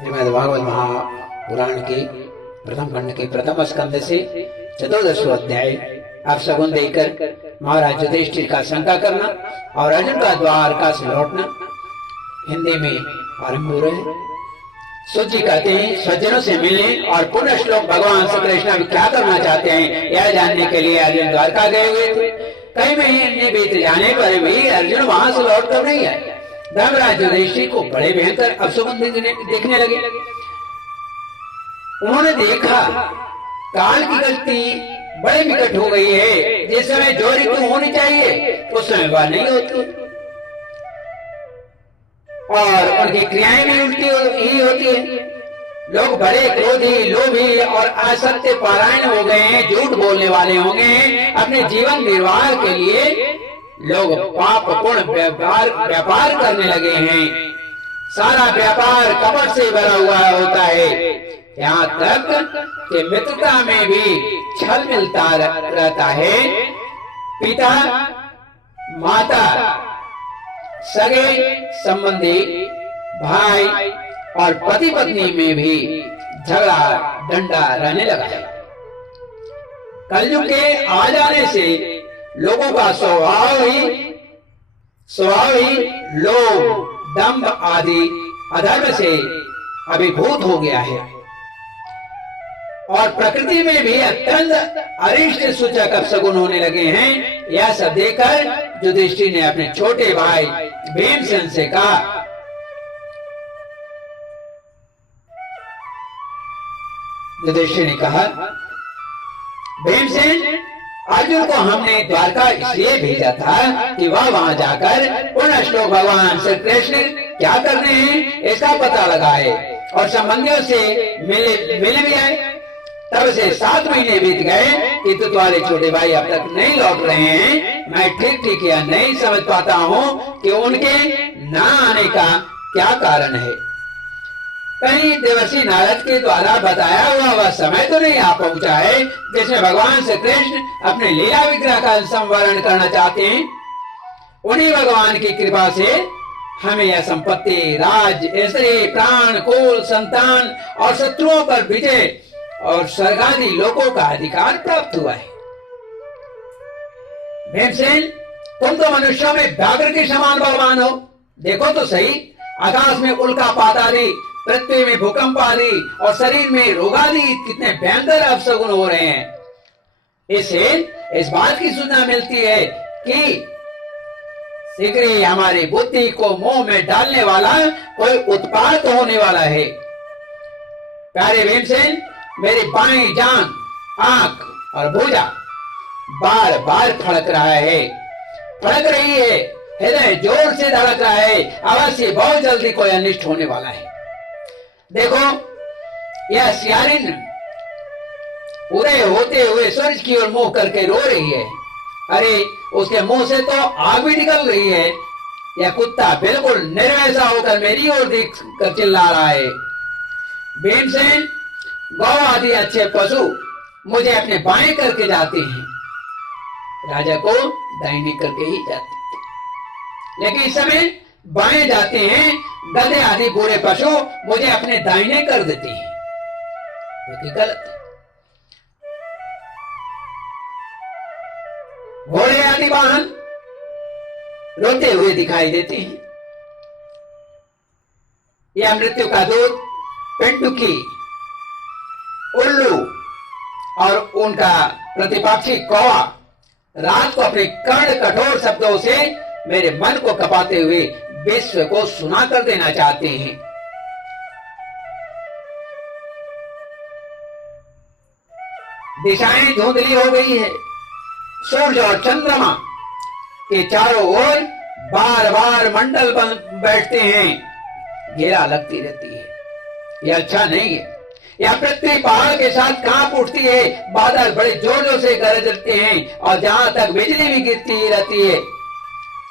श्रीमद् भागवत महापुराण के प्रथम खंड के प्रथम स्कंद से 14वां अध्याय। आप शगुन देकर महाराज युधिष्ठिर का शंका करना और अर्जुन का द्वारका से लौटना हिंदी में आरंभ हो रहे हैं। सूत जी कहते हैं, सज्जनों से मिलने और पुनः श्लोक भगवान श्री कृष्ण भी क्या करना चाहते हैं यह जानने के लिए अर्जुन द्वारका गए हुए थे। कई महीने बीत जाने पर भी अर्जुन वहां से लौट कर नहीं आए। धर्मराज युधिष्ठिर को बड़े भयंकर अपशकुन देखने लगे। उन्होंने देखा काल की गति बड़े निकट हो गई है। जिस समय जो ऋतु होनी चाहिए उस समय वह नहीं होती और उनकी क्रियाएं भी उल्टी ही होती है। लोग बड़े क्रोधी, लोभी और असत्य परायण हो गए हैं, झूठ बोलने वाले हो गए हैं। अपने जीवन निर्वाह के लिए लोग पाप पूर्ण व्यापार करने लगे हैं। सारा व्यापार कपट से भरा हुआ होता है, यहाँ तक कि मित्रता में भी छल मिलता रहता है। पिता माता, सगे संबंधी, भाई और पति पत्नी में भी झगड़ा डंडा रहने लगा है। कलयुग के आ जाने से लोगों का स्वभाव ही लोभ, दंभ आदि अधर्म से अभिभूत हो गया है और प्रकृति में भी अत्यंत अरिष्ट सूचक अपशकुन होने लगे हैं। यह सब देखकर युधिष्ठिर ने अपने छोटे भाई भीमसेन से कहा, युधिष्ठिर ने कहा, भीमसेन, अर्जुन को हमने द्वारका इसलिए भेजा था कि वह वहां जाकर पुनः श्लोक भगवान श्री कृष्ण क्या करते हैं इसका पता लगाए और संबंधियों से मिल भी आए। तब से 7 महीने बीत गए कि तुम्हारे छोटे भाई अब तक नहीं लौट रहे हैं। मैं ठीक यह नहीं समझ पाता हूँ कि उनके न आने का क्या कारण है। कहीं देवर्षि नारद के द्वारा बताया हुआ वह समय तो नहीं आ पहुंचा है जिसमें भगवान श्री कृष्ण अपने लीला विग्रह का संवरण करना चाहते हैं। उन्हीं भगवान की कृपा से हमें यह संपत्ति, राज, स्त्री, प्राण, कुल, संतान और शत्रुओं पर विजय और स्वर्गादि लोकों का अधिकार प्राप्त हुआ है। भीमसेन, तुम तो मनुष्यों में व्याघ्र के समान बलवान हो। देखो तो सही, आकाश में उल्कापात आदि, पृथ्वी में भूकंप आदि और शरीर में रोगादि कितने भयंकर अपशकुन हो रहे हैं। इससे इस बात की सूचना मिलती है कि शीघ्र ही हमारी बुद्धि को मोह में डालने वाला कोई उत्पात होने वाला है। प्यारे भीमसेन, मेरी बाईं जांघ, आंख और भुजा बार बार फड़क रहा है, फड़क रही है। हृदय जोर से धड़क रहा है। अवश्य बहुत जल्दी कोई अनिष्ट होने वाला है। देखो, यह सियारिन उदय होते हुए सूरज की ओर मुंह करके रो रही है। अरे, उसके मुंह से तो आग भी निकल रही है। यह कुत्ता बिल्कुल निर्वैसा होकर मेरी ओर देख कर चिल्ला रहा है। भीमसेन, गौ आदि अच्छे पशु मुझे अपने बाएं करके जाते हैं, राजा को दाहिने करके ही जाते थे, लेकिन इस समय बाएं जाते हैं। गधे आदि बुरे पशु मुझे अपने दाहिने कर देते हैं, जो कि गलत है। घोड़े आदि वाहन रोते हुए दिखाई देते हैं। यह मृत्यु का दूत, पेंडुकी, उल्लू और उनका प्रतिपक्षी कौवा रात को अपने कर्ण कठोर शब्दों से मेरे मन को कपाते हुए विश्व को सुना कर देना चाहते हैं। दिशाएं धुंधली हो गई है। सूर्य और चंद्रमा के चारों ओर बार बार मंडल बन बैठते हैं, घेरा लगती रहती है। यह अच्छा नहीं है। यह पृथ्वी पहाड़ के साथ कांप उठती है। बादल बड़े जोरों से गरजते हैं और जहां तक बिजली भी गिरती ही रहती है।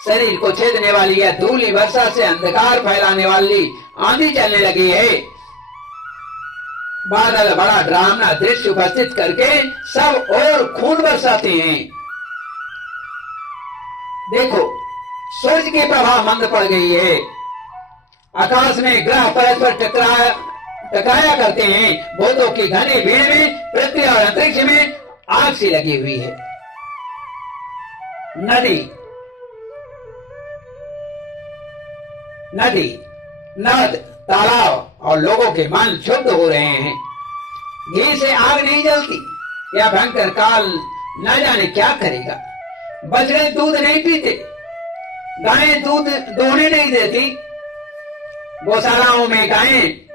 शरीर को छेदने वाली यह धूली वर्षा से अंधकार फैलाने वाली आंधी चलने लगी है। बादल बड़ा डरावना दृश्य उपस्थित करके सब और खून बरसाते हैं। देखो, सूरज की प्रभा मंद पड़ गई है। आकाश में ग्रह परस्पर टकराया करते हैं। भूतों की घनी भीड़ में पृथ्वी और अंतरिक्ष में आग सी लगी हुई है। नदी, नद, तालाब और लोगों के मन शुद्ध हो रहे हैं। घी से आग नहीं जलती। यह भयंकर काल न जाने क्या करेगा। बछड़े दूध नहीं पीते, गायें दूध दोहने नहीं देती, गौशालाओं में गायें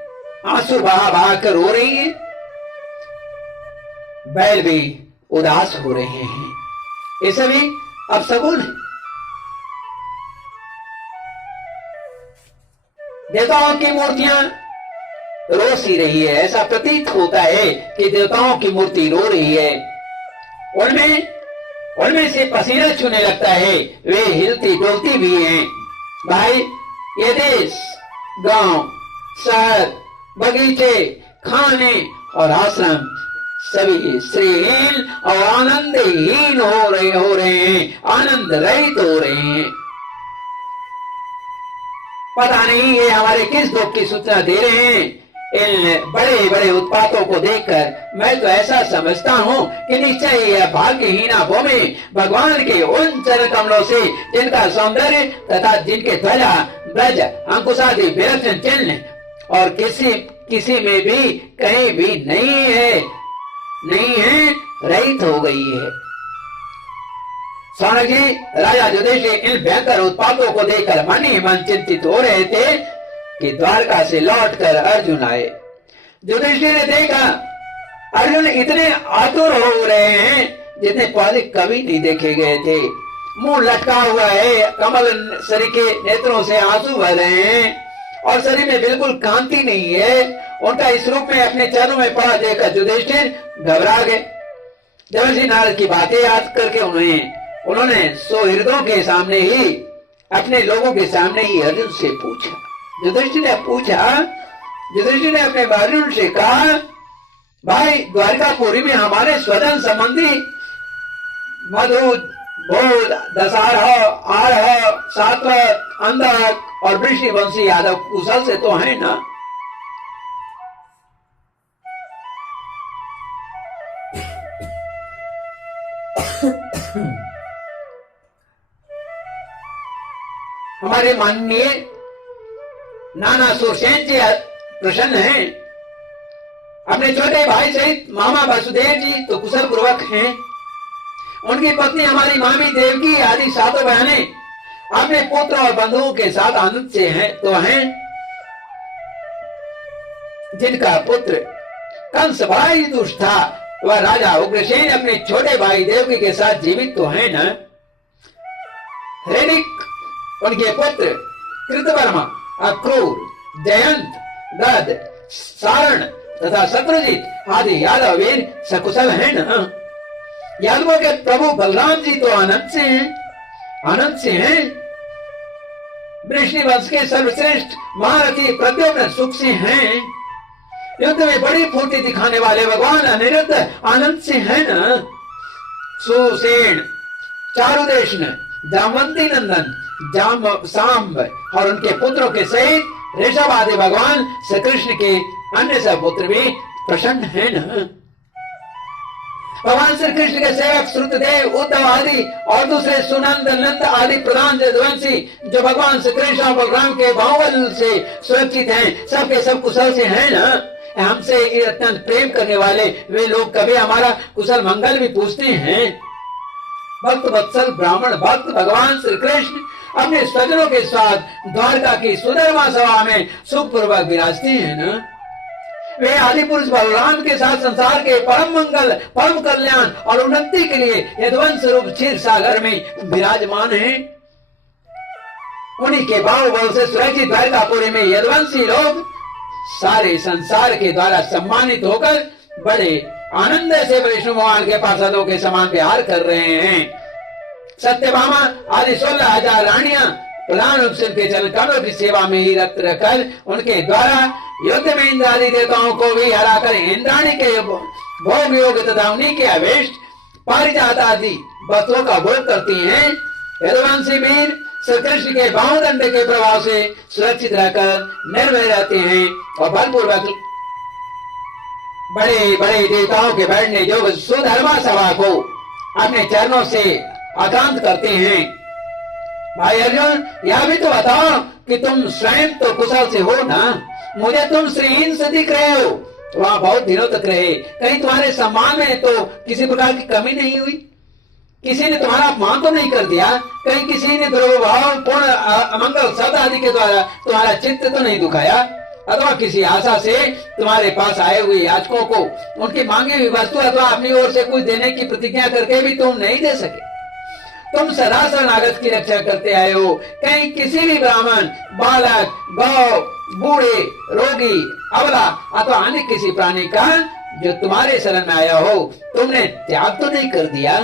आंसू बहा बहा कर रो रही हैं, बैल भी उदास हो रहे हैं। ये सभी अब सगुन है। देवताओं की मूर्तियां रो सी रही है। ऐसा प्रतीत होता है कि देवताओं की मूर्ति रो रही है। उनमें से पसीना छूने लगता है। वे हिलती डोलती भी हैं। भाई, ये देश, गांव, शहर, बगीचे, खाने और आश्रम सभी श्रीहीन और आनंदहीन हो रहे हैं, आनंद रहित हो रहे हैं। पता नहीं ये हमारे किस दुख की सूचना दे रहे हैं। इन बड़े बड़े उत्पातों को देखकर मैं तो ऐसा समझता हूँ कि निश्चय यह भाग्यहीना भूमि भगवान के उन चरण कमलों से जिनका सौंदर्य तथा जिनके ध्वजा ब्रज अंकुशादि विलक्षण चिन्ह और किसी में भी कहीं भी नहीं है रहित हो गई है। सौनक जी, राजा युधिष्ठिर इन भयंकर उत्पातों को देखकर मन ही मन चिंतित हो रहे थे कि द्वारका से लौटकर अर्जुन आए। युधिष्ठिर ने देखा अर्जुन इतने आतुर हो रहे हैं जितने पहले कभी नहीं देखे गए थे। मुंह लटका हुआ है, कमल सरीखे नेत्रों से आंसू बह रहे हैं और शरीर में बिल्कुल कांति नहीं है। उनका इस रूप में अपने चरणों में पड़ा देखकर युधिष्ठिर घबरा गए। देवर्षि नारद की बातें याद करके उन्होंने सुहृदों के सामने ही, अपने लोगों के सामने ही अर्जुन से पूछा। युधिष्ठिर ने अपने अर्जुन से कहा, भाई, द्वारकापुरी में हमारे स्वजन संबंधी मधु, बोध, दशहरा, आरह, सात्वत, अंधक और वृषिवंशी यादव कुशल से तो है ना? हमारे माननीय नाना सुरसेन जी प्रसन्न हैं। अपने छोटे भाई सहित मामा वसुदेव जी तो कुशल पूर्वक हैं। उनकी पत्नी हमारी मामी देवकी आदि सातों बहनें अपने पुत्र और बंधुओं के साथ आनंद से हैं। जिनका पुत्र कंस बड़ा ही दुष्ट था, वह राजा उग्रसेन अपने छोटे भाई देवकी के साथ जीवित तो है न? हृदिक उनके पुत्र कृतवर्मा, अक्रूर, जयंत, गद, सारण तथा शत्रुजित आदि यादव वीर सकुशल हैं न? यादवों के प्रभु बलराम जी तो आनंद से हैं। वृषिवंश के सर्वश्रेष्ठ महारथी प्रद्युम्न सुख से हैं। युद्ध में बड़ी फूर्ति दिखाने वाले भगवान अनिरुद्ध आनंद से हैं न? सुसेन, चारुदेशन, जामवंती नंदन, सांब और उनके पुत्रों के सहित ऋषभ आदि भगवान श्री कृष्ण के अन्य सब पुत्र भी प्रसन्न हैं न? भगवान श्री कृष्ण के सेवक श्रुतदेव, उद्धव आदि और दूसरे सुनंद, नंद आदि प्रधान यदुवंशी जो भगवान श्री कृष्ण और बलराम के बाहुबल से सुरक्षित हैं, सबके सब कुशल से हैं न? हमसे अत्यंत प्रेम करने वाले वे लोग कभी हमारा कुशल मंगल भी पूछते हैं। भक्त वत्सल ब्राह्मण भक्त भगवान श्री कृष्ण अपने स्वजनों के साथ द्वारका की सुधर्मा सभा में सुखपूर्वक विराजते हैं न? वे आदि पुरुष बलराम के साथ संसार के परम मंगल, परम कल्याण और उन्नति के लिए यदुवंश रूप क्षीर सागर में विराजमान हैं। उन्हीं के बाहुबल से सुरक्षित द्वारकापुरी में यदुवंशी लोग सारे संसार के द्वारा सम्मानित होकर बड़े आनंद से विष्णु भगवान के पार्षदों के समान व्यवहार कर रहे हैं। सत्यभामा आदि 16,000 रानियां प्रधान रूप से उनके चरण कमलों की सेवा में ही रत रखकर उनके द्वारा युद्ध में इंद्रादि देवताओं को भी हराकर इंद्राणी के भोग योग तथा उन्हीं के अवेश पारिजात आदि वस्त्रों का भोग करती हैं। यदुवंशी वीर श्री कृष्ण के बाहुदंड के प्रभाव से सुरक्षित रहकर निर्भय रहते हैं और बलपूर्वक बड़े बड़े देवताओं के बैठने जो सुधर्मा सभा को अपने चरणों से आक्रांत करते हैं। भाई अर्जुन, यह भी तो बताओ कि तुम स्वयं तो कुशल से हो ना, मुझे तुम श्रीहीन से दिख रहे हो, वहां बहुत दिनों तक रहे, कहीं तुम्हारे सम्मान में तो किसी प्रकार की कमी नहीं हुई, किसी ने तुम्हारा अपमान तो नहीं कर दिया, कहीं किसी ने दुर्भाव पूर्ण अमंगल शब्द आदि के द्वारा तुम्हारा चित्त तो नहीं दुखाया, अथवा किसी आशा से तुम्हारे पास आए हुए याचकों को उनकी मांगी हुई वस्तु अथवा अपनी ओर से कुछ देने की प्रतिज्ञा करके भी तुम नहीं दे सके। तुम सदा शरणागत की रक्षा करते आए हो, कहीं किसी भी ब्राह्मण, बालक, गौ, बूढ़े, रोगी, अबला अथवा अन्य किसी प्राणी का जो तुम्हारे शरण में आया हो तुमने त्याग तो नहीं कर दिया।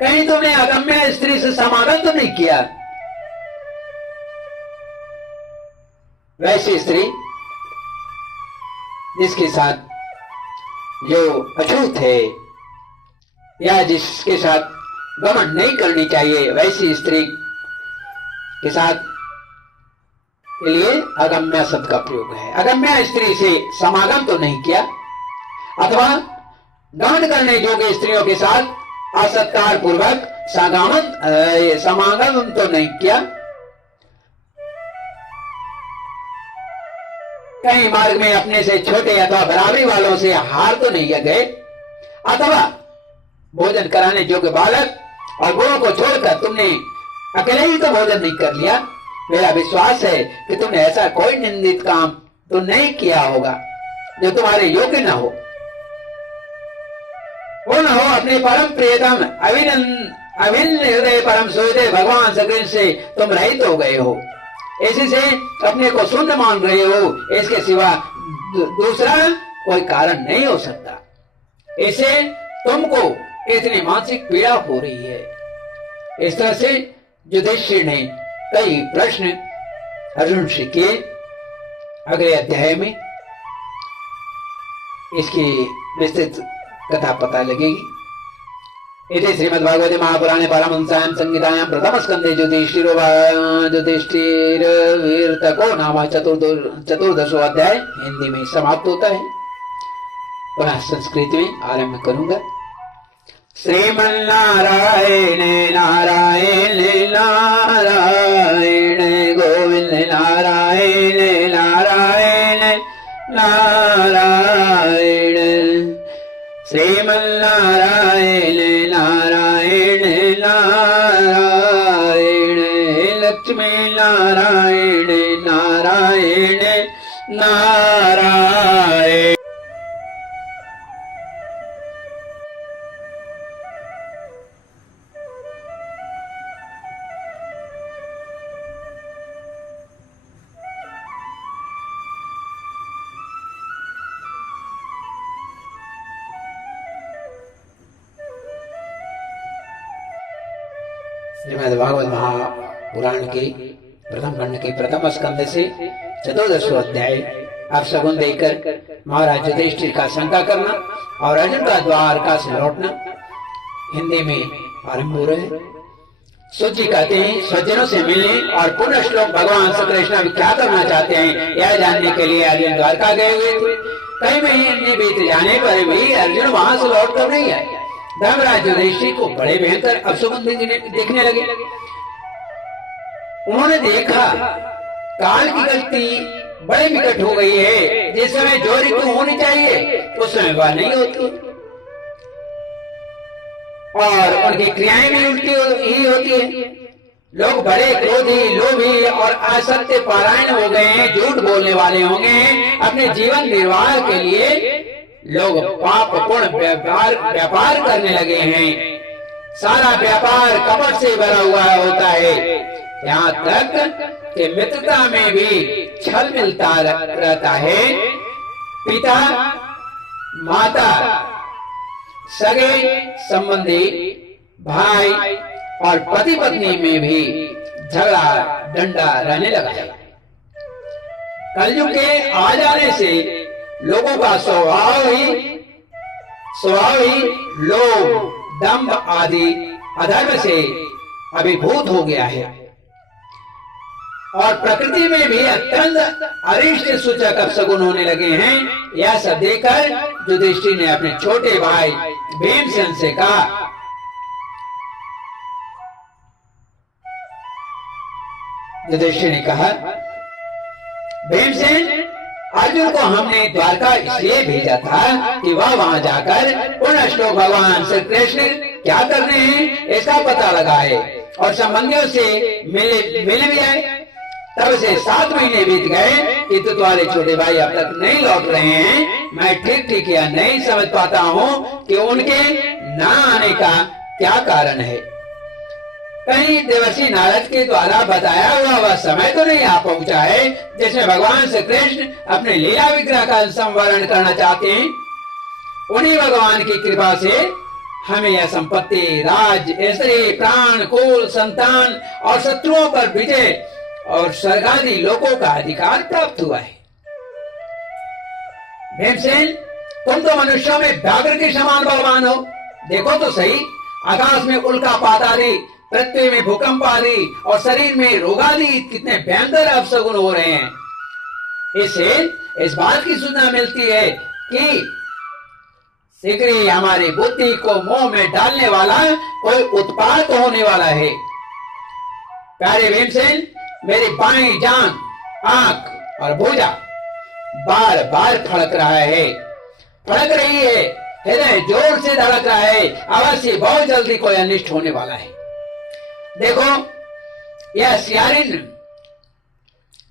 कहीं तुमने अगम्य स्त्री से समागम तो नहीं किया। वैसी स्त्री जिसके साथ जो अछूत है या जिसके साथ घमंड नहीं करनी चाहिए, वैसी स्त्री के साथ के लिए अगम्य शब्द का प्रयोग है। अगम्य स्त्री से समागम तो नहीं किया, अथवा घमंड करने योग्य स्त्रियों के साथ असत्कार पूर्वक समागम तो नहीं किया। कहीं मार्ग में अपने से छोटे अथवा बराबरी वालों से हार तो नहीं गए, अथवा भोजन कराने योग्य बालक और गुणों को छोड़कर तुमने अकेले ही तो भोजन नहीं कर लिया। मेरा विश्वास है कि तुमने ऐसा कोई निंदित काम तो नहीं किया होगा जो तुम्हारे योग्य न हो। वो न हो अपने परम प्रियतम अभिन्न हृदय परम सुहृदय भगवान श्री कृष्ण से तुम रहित हो गए हो, इसी से अपने को शून्य मान रहे हो, इसके सिवा दूसरा कोई कारण नहीं हो सकता। इसे तुमको इतनी मानसिक पीड़ा हो रही है। इस तरह से युधिष्ठिर ने कई प्रश्न अर्जुन से किए। अगले अध्याय में इसकी विस्तृत कथा पता लगेगी। इति श्रीमद्भागवते महापुराणे पारमहंस्यां संहितायां प्रथम स्कंदे युधिष्ठिर वीरतको नाम चतुर्दशो अध्याय हिंदी में समाप्त होता है। पुनः संस्कृत में आरंभ करूंगा। श्रीमन्नारायण नारायण नारायण गोविंद नारायण नारायण नारायण श्रीमन्नारायण नारायण नारायण लक्ष्मी नारायण नारायण नारायण। श्रीमद् भागवत महापुराण के प्रथम खंड के प्रथम स्कंद से चतुर्दशो अध्याय आप सगुन देकर महाराज युधिष्ठिर का शंका करना और अर्जुन का द्वारका से लौटना हिंदी में आरंभ हो रहे। सूत जी कहते हैं सज्जनों से मिलने और पुनः श्लोक भगवान श्री कृष्ण क्या करना चाहते हैं यह जानने के लिए अर्जुन द्वारका गए हुए थे। कई महीने बीत जाने पर भी अर्जुन वहां से लौट कर नहीं आए। धर्मराज युधिष्ठिर को बड़े भयंकर अपशकुन देखने लगे। उन्होंने देखा काल की गति बड़े निकट हो गई है, जिस समय जो ऋतु होनी चाहिए उस समय वह नहीं होती और उनकी क्रियाएं भी उल्टी ही होती है। लोग बड़े क्रोधी, लोभी और असत्य परायण हो गए हैं, झूठ बोलने वाले हो गए हैं। अपने जीवन निर्वाह के लिए लोग पाप पूर्ण व्यापार करने लगे हैं। सारा व्यापार कपट से भरा हुआ होता है, यहाँ तक कि मित्रता में भी छल मिलता रहता है। पिता, माता, सगे संबंधी, भाई और पति पत्नी में भी झगड़ा डंडा रहने लगा है। कलयुग के आ जाने से लोगों का स्वभाव ही लोभ, दंभ आदि अधर्म से अभिभूत हो गया है। और प्रकृति में भी अत्यंत अरिष्ट सूचक अपशगुन होने लगे हैं। यह सब देखकर युधिष्ठिर ने अपने छोटे भाई भीमसेन से कहा, युधिष्ठिर ने कहा, भीमसेन, अर्जुन को हमने द्वारका इसलिए भेजा था कि वह वहां जाकर पुनः श्लोक भगवान श्री कृष्ण क्या कर रहे हैं इसका पता लगाए और संबंधियों से मिल भी आए। तब से 7 महीने बीत गए कि तुम्हारे छोटे भाई अब तक नहीं लौट रहे हैं। मैं ठीक ठीक या नहीं समझ पाता हूँ कि उनके न आने का क्या कारण है। कहीं देवर्षि नारद के द्वारा बताया हुआ वह समय तो नहीं आ पहुंचा है जिसमें भगवान श्री कृष्ण अपने लीला विग्रह का संवरण करना चाहते हैं। उन्हीं भगवान की कृपा से हमें यह संपत्ति, राज, स्त्री, प्राण, कुल, संतान और शत्रुओं पर विजय और स्वर्गादि लोकों का अधिकार प्राप्त हुआ है। भीमसेन, तुम तो मनुष्यों में व्याघ्र के समान बलवान हो। देखो तो सही, आकाश में उल्कापात आदि, पृथ्वी में भूकंप आदि और शरीर में रोगादि कितने भयंकर अपशगुन हो रहे हैं। इससे इस बात की सूचना मिलती है कि शीघ्र ही हमारी बुद्धि को मोह में डालने वाला कोई उत्पात होने वाला है। प्यारे भीमसेन, मेरी बाईं जांघ, आंख और भुजा बार बार फड़क रहा है, फड़क रही है। हृदय जोर से धड़क रहा है। अवश्य बहुत जल्दी कोई अनिष्ट होने वाला है। देखो, यह सियारिन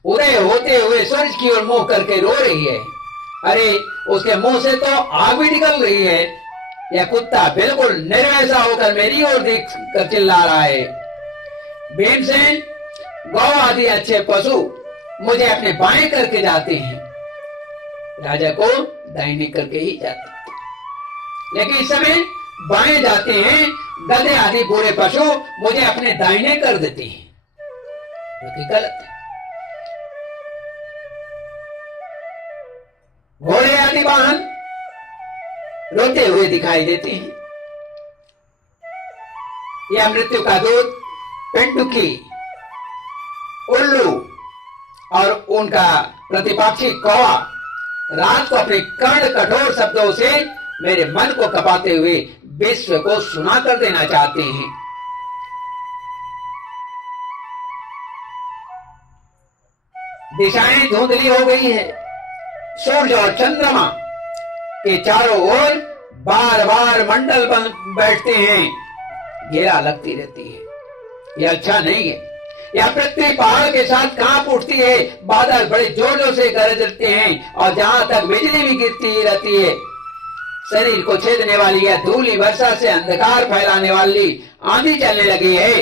उदय होते हुए सूरज की ओर मुंह करके रो रही है। अरे, उसके मुंह से तो आग भी निकल रही है। यह कुत्ता बिल्कुल निर्वैसा होकर मेरी ओर देख कर चिल्ला रहा है। भीमसेन, गौ आदि अच्छे पशु मुझे अपने बाएं करके जाते हैं, राजा को दाहिने करके ही जाते हैं। लेकिन इस समय बाएं जाते हैं, गधे आदि बुरे पशु मुझे अपने दाहिने कर देते हैं, जो कि गलत है। घोड़े आदि वाहन रोते हुए दिखाई देते हैं। यह मृत्यु का दूत, पेंडुकी, उल्लू और उनका प्रतिपक्षी कौवा रात को अपने कर्ण कठोर शब्दों से मेरे मन को कपाते हुए विश्व को सुना कर देना चाहते हैं। दिशाएं धुंधली हो गई है। सूर्य और चंद्रमा के चारों ओर बार बार मंडल बन बैठते हैं, घेरा लगती रहती है। यह अच्छा नहीं है। यह पृथ्वी पहाड़ के साथ कांप उठती है। बादल बड़े जोरों से गरजते हैं और जहां तक बिजली भी गिरती ही रहती है। शरीर को छेदने वाली यह धूली वर्षा से अंधकार फैलाने वाली आंधी चलने लगी है।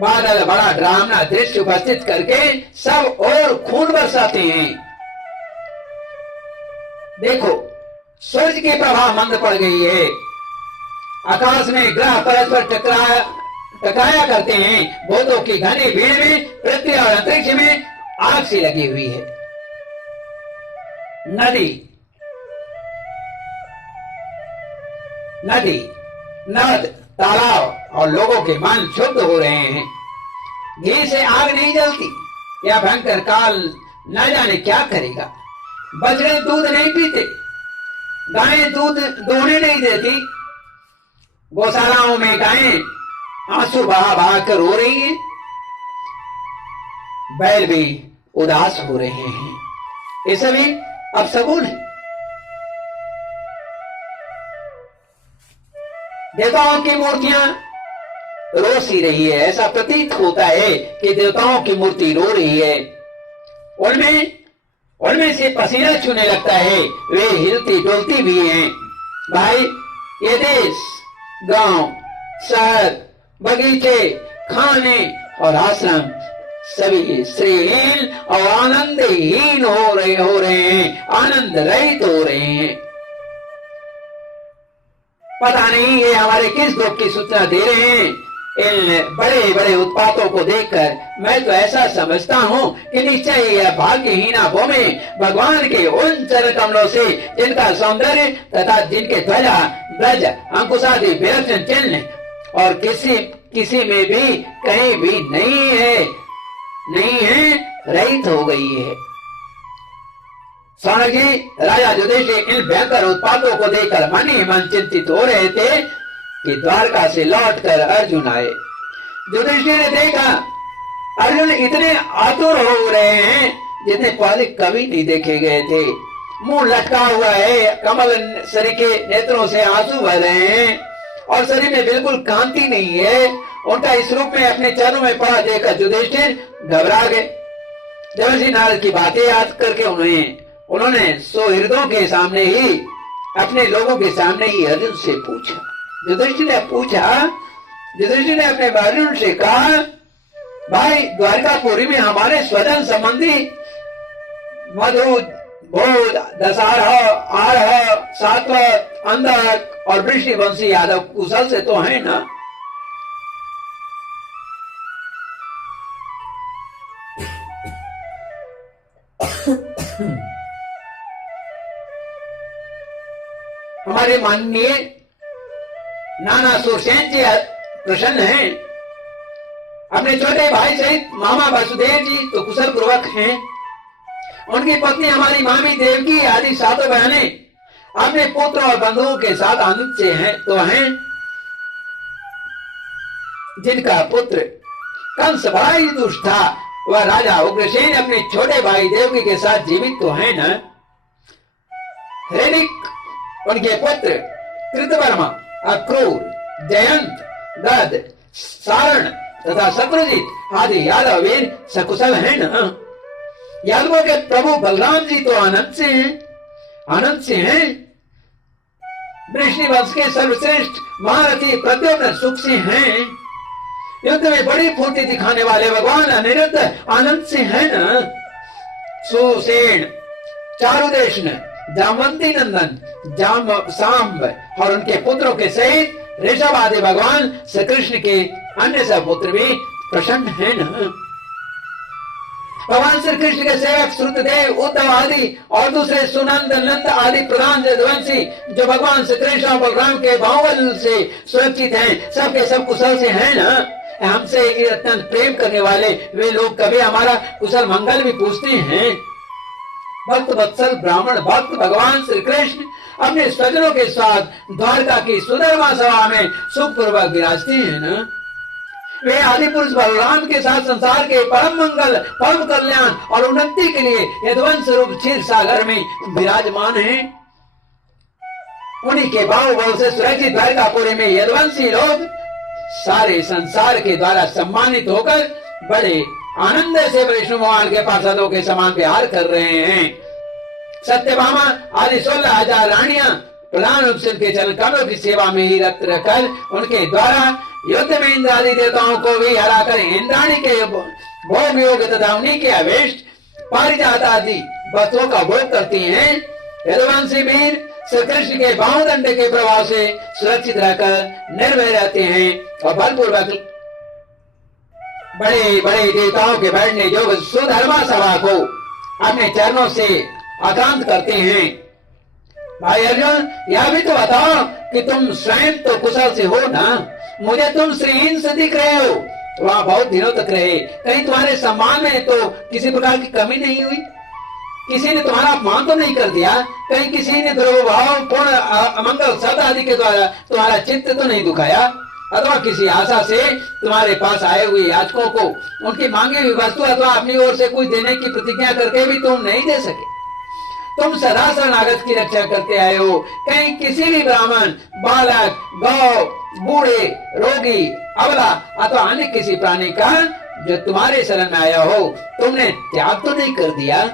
बादल बड़ा डरावना दृश्य उपस्थित करके सब और खून बरसाते हैं। देखो, सूर्य की प्रभा मंद पड़ गई है। आकाश में ग्रह परस्पर टकराया करते हैं। भूतों की घनी भीड़ में पृथ्वी और अंतरिक्ष में आग सी लगी हुई है। नदी, नद, तालाब और लोगों के मन शुद्ध हो रहे हैं। घी से आग नहीं जलती। यह भयंकर काल न जाने क्या करेगा। बछड़े दूध नहीं पीते, गायें दूध दोहने नहीं देती। गौशालाओं में गायें आंसू बहा बहा कर रो रही हैं। बैल भी उदास हो रहे हैं। ये सभी अपशगुन है। देवताओं की मूर्तियां रो सी रही है। ऐसा प्रतीत होता है कि देवताओं की मूर्ति रो रही है। उनमें से पसीना छूने लगता है। वे हिलती डोलती भी हैं। भाई, ये देश, गांव, शहर, बगीचे, खाने और आश्रम सभी श्रीहीन और आनंदहीन हो रहे हैं, आनंद रहित हो रहे हैं। पता नहीं ये हमारे किस दुख की सूचना दे रहे हैं। इन बड़े बड़े उत्पातों को देखकर मैं तो ऐसा समझता हूँ कि निश्चय यह भाग्यहीना भूमि भगवान के उन चरण कमलों से जिनका सौंदर्य तथा जिनके ध्वजा, ब्रज, अंकुशादि विलक्षण चिन्ह और किसी में भी कहीं भी नहीं है, नहीं है, रहित हो गई है। सौनक जी, राजा युधिष्ठिर इन भयंकर उत्पातों को देखकर मन ही मन चिंतित हो रहे थे कि द्वारका से लौटकर अर्जुन आए। युधिष्ठिर ने देखा अर्जुन इतने आतुर हो रहे हैं जितने पहले कभी नहीं देखे गए थे। मुंह लटका हुआ है, कमल शरीर के नेत्रों से आंसू बह रहे हैं और शरीर में बिल्कुल कांति नहीं है। उनका इस रूप में अपने चरणों में पड़ा देखकर युधिष्ठिर घबरा गए। देवर्षि नारद की बातें याद करके उन्होंने सुहृदों के सामने ही, अपने लोगों के सामने ही अर्जुन से पूछा। युधिष्ठिर ने अपने अर्जुन से कहा, भाई द्वारकापुरी में हमारे स्वजन संबंधी मधु, बोध, दशहरा, आरह, सात्वत, अंधक और वृषिवंशी यादव कुशल से तो है ना? हमारे माननीय नाना सुरसेन जी प्रसन्न हैं। अपने छोटे भाई सहित मामा वसुदेव जी तो कुशल पूर्वक हैं। उनकी पत्नी हमारी मामी देवकी आदि सातों बहनें अपने पुत्र और बंधुओं के साथ आनंद से हैं। जिनका पुत्र कंस बड़ा ही दुष्ट था, वह राजा उग्रसेन अपने छोटे भाई देवकी के साथ जीवित तो है न? हिरण्यक, उनके पुत्र कृतवर्मा, अक्रूर, जयंत, गद, सारण तथा शत्रुजित आदि यादव वीर सकुशल हैं न? यादवों के प्रभु बलराम जी तो आनंद से हैं। वृषणिवंश के सर्वश्रेष्ठ महारथी प्रद्युम्न सुख से हैं। युद्ध में बड़ी फुर्ती दिखाने वाले भगवान अनिरुद्ध आनंद से हैं न? सुसेन, चारुदेशन, जामवंती नंदन, सांब और उनके पुत्रों के सहित ऋषभ आदि भगवान श्री कृष्ण के अन्य सब पुत्र भी प्रसन्न हैं न? भगवान श्री कृष्ण के सेवक श्रुतदेव, उद्धव आदि और दूसरे सुनंद, नंद आदि प्रधान यदुवंशी जो भगवान श्री कृष्ण और बलराम के बाहुबल से सुरक्षित हैं, सबके सब कुशल से हैं न? हमसे अत्यंत प्रेम करने वाले वे लोग कभी हमारा कुशल मंगल भी पूछते हैं। भक्त वत्सल ब्राह्मण भक्त भगवान श्री कृष्ण अपने स्वजनों के साथ द्वारका की सुधर्मा सभा में सुखपूर्वक विराजते हैं न? वे आदि पुरुष बलराम के साथ संसार के परम मंगल, परम कल्याण और उन्नति के लिए यदुवंश रूप क्षीर सागर में विराजमान हैं। उन्हीं के बाहुबल से सुरक्षित द्वारकापुरी में यदुवंशी लोग सारे संसार के द्वारा सम्मानित होकर बड़े आनंद से विष्णु भगवान के पार्षदों के समान व्यवहार कर रहे हैं। सत्यभामा आदि 16,000 रानियां प्रधान रूप से उनके चरण कमलों की सेवा में ही रत रखकर उनके द्वारा युद्ध में इंद्र आदि देवताओं को भी हराकर इंद्राणी के भोग योग तथा उन्हीं के अवेष्ट पारिजात आदि वस्तुओं का भोग करती हैं। यदुवंशी वीर श्री कृष्ण के बाहुदंड के प्रभाव से सुरक्षित रहकर निर्भय रहते हैं और बलपूर्वक बड़े बड़े देवताओं के बैठने योग्य सुधर्मा सभा को अपने चरणों से आक्रांत करते हैं। भाई अर्जुन, यह भी तो बताओ कि तुम स्वयं तो कुशल से हो ना? मुझे तुम श्रीहीन से दिख रहे हो। वहाँ बहुत दिनों तक रहे, कहीं तुम्हारे सम्मान में तो किसी प्रकार की कमी नहीं हुई? किसी ने तुम्हारा अपमान तो नहीं कर दिया? कहीं किसी ने दुर्भाव पूर्ण अमंगल शब्द आदि के द्वारा तुम्हारा चित्त तो नहीं दुखाया? अथवा किसी आशा से तुम्हारे पास आए हुए याचकों को उनकी मांगी हुई वस्तु अथवा अपनी ओर से कुछ देने की प्रतिज्ञा करके भी तुम नहीं दे सके? तुम सदा शरणागत की रक्षा करते आए हो। कहीं किसी भी ब्राह्मण, बालक, गौ, बूढ़े, रोगी, अबला अथवा अन्य किसी प्राणी का जो तुम्हारे शरण में आया हो तुमने त्याग तो नहीं कर दिया?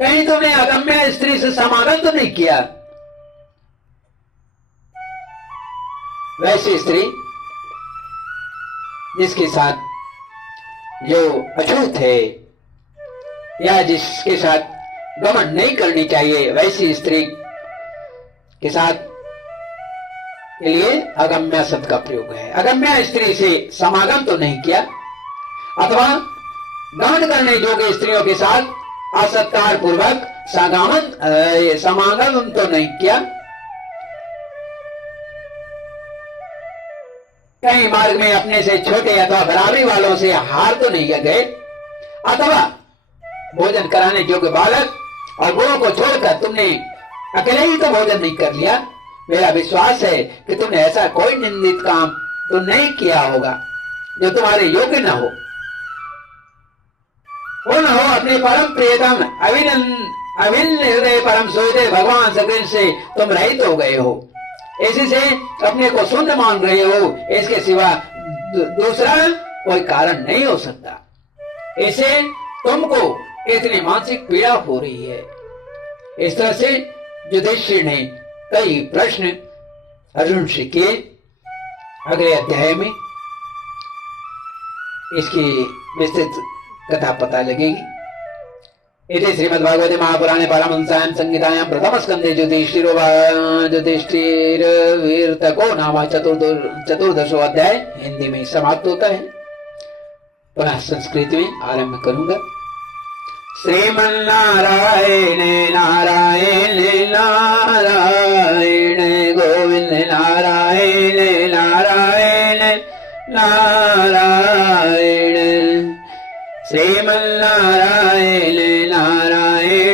कहीं तुमने अगम्य स्त्री से समागम तो नहीं किया? वैसी स्त्री जिसके साथ जो अछूत है या जिसके साथ गमन नहीं करनी चाहिए, वैसी स्त्री के साथ के लिए अगम्य शब्द का प्रयोग है। अगम्य स्त्री से समागम तो नहीं किया अथवा गमन करने योग्य स्त्रियों के साथ असत्कार पूर्वक समागम तो नहीं किया। कहीं मार्ग में अपने से छोटे अथवा बराबरी वालों से हार तो नहीं गए, अथवा भोजन कराने योग्य बालक और बूढ़ों को छोड़कर तुमने अकेले ही तो भोजन नहीं कर लिया। मेरा विश्वास है कि तुमने ऐसा कोई निंदित काम तो नहीं किया होगा जो तुम्हारे योग्य न हो। न हो अपने परम प्रियतम अभिन्न हृदय परम सोते भगवान श्री से तुम रहित हो गए हो। इसी से अपने को शून्य मान रहे हो, इसके सिवा दूसरा कोई कारण नहीं हो सकता। इससे तुमको इतनी मानसिक पीड़ा हो रही है। इस तरह से युधिष्ठिर ने कई प्रश्न अर्जुन से किए। अगले अध्याय में इसकी विस्तृत कथा पता लगेगी। इति श्रीमद्भागवते महापुराणे पारमहंस्यां संहितायां प्रथम स्कंदे युधिष्ठिर वीरतको नाम चतुर्दशो अध्याय हिंदी में समाप्त होता है। पुनः संस्कृत में आरंभ करूंगा। श्रीमन्नारायण नारायण नारायण गोविंद नारायण नारायण नारायण श्रीमन्नारायण नारायण